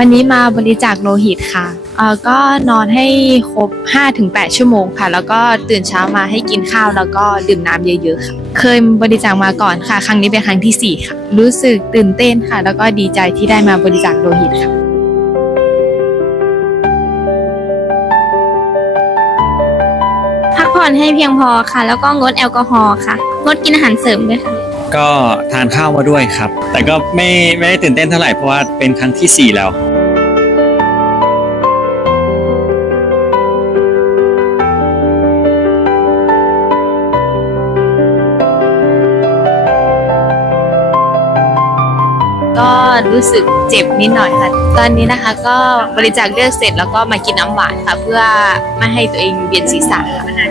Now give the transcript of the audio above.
วันนี้มาบริจาคโลหิตค่ะ ก็นอนให้ครบ 5-8 ชั่วโมงค่ะ แล้วก็ตื่นเช้ามาให้กินข้าวแล้วก็ดื่มน้ำเยอะๆค่ะ เคยบริจาคมาก่อนค่ะ ครั้งนี้เป็นครั้งที่ 4 ค่ะ รู้สึกตื่นเต้นค่ะ แล้วก็ดีใจที่ได้มาบริจาคโลหิตค่ะพักผ่อนให้เพียงพอค่ะ แล้วก็งดแอลกอฮอล์ค่ะ งดกินอาหารเสริมด้วยค่ะ ก็ทานข้าวมาด้วยครับ แต่ก็ไม่ไม่ได้ตื่นเต้นเท่าไหร่เพราะว่าเป็นครั้งที่ 4 แล้ว ก็รู้สึกเจ็บนิดหน่อยค่ะ ตอนนี้นะคะก็บริจาคเลือดเสร็จแล้วก็มากินน้ำหวานค่ะ เพื่อไม่ให้ตัวเองเวียนศีรษะค่ะ